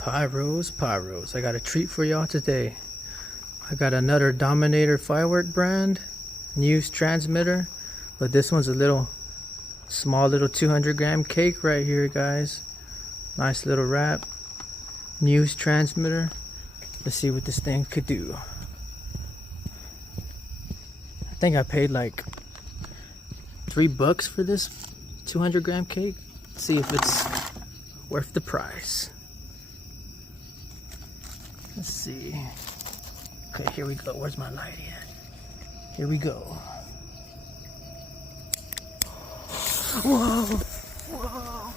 Pyros. I got a treat for y'all today. I got another Dominator Firework brand, new transmitter, but this one's a small little 200 gram cake right here, guys. Nice little wrap. New transmitter. Let's see what this thing could do. I think I paid like $3 for this 200 gram cake. Let's see if it's worth the price. Let's see. Okay, here we go. Where's my light at? Here we go. Whoa! Whoa!